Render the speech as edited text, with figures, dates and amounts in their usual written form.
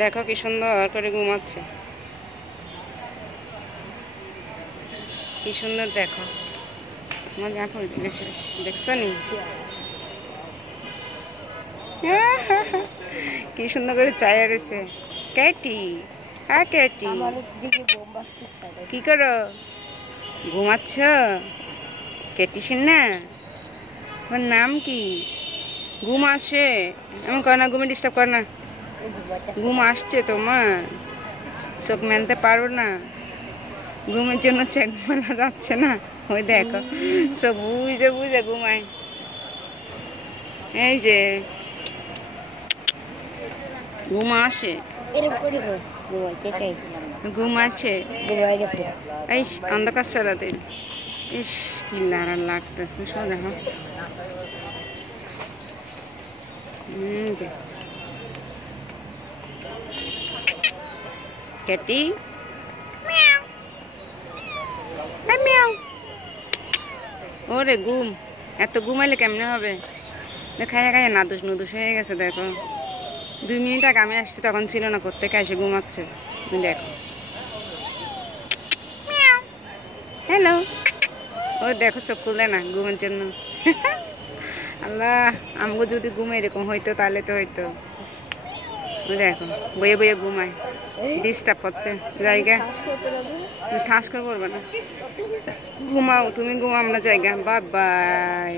দেখো কি সুন্দর করে ঘুমাচ্ছে, কি সুন্দর দেখো। আমার জামা পরে দিলে শেষ, দেখছো নি কি সুন্দর করে চায়া রয়েছে। ক্যাটি, হ্যাঁ ক্যাটি, কি করো? ঘুমাচ্ছ? ক্যাটি না, তোমার নাম কি? ঘুম আসে এমন কর না, ঘুমে ডিস্টার্ব কর না। ঘুম আসছে তোমার, চোখ মেলতে পারো না, ঘুমের জন্য চেক মারা যাচ্ছে না। ওই দেখো সব বুঝে বুঝে ঘুমায়। এই যে ঘুম আসে, ঘুম আসে। এই অন্ধকার সারাতে ইস কি লাড়া লাগতেছে, শোনো দেখো। যে ক্যাটি ওরে ঘুম, এত ঘুমাইলে কেমনে হবে? খাইয়া খাইয়া নাদুস নুদুস হয়ে গেছে। দেখো 2 মিনিট আগে আমি আসছি তখন ছিল না, কোত্থেকে এসে ঘুমাচ্ছে দেখো। হ্যালো, ও দেখো চোখ খুলে না ঘুমের জন্য। আল্লাহ, আমাকে যদি ঘুমে এরকম হইতো তাহলে তো হইতো। দেখো বইয়ে বইয়ে ঘুমায়, ডিস্টার্ব হচ্ছে জায়গা। ঠাস করে পড়বে না, ঘুমাও তুমি, ঘুমাও আমরা জায়গা। Bye bye.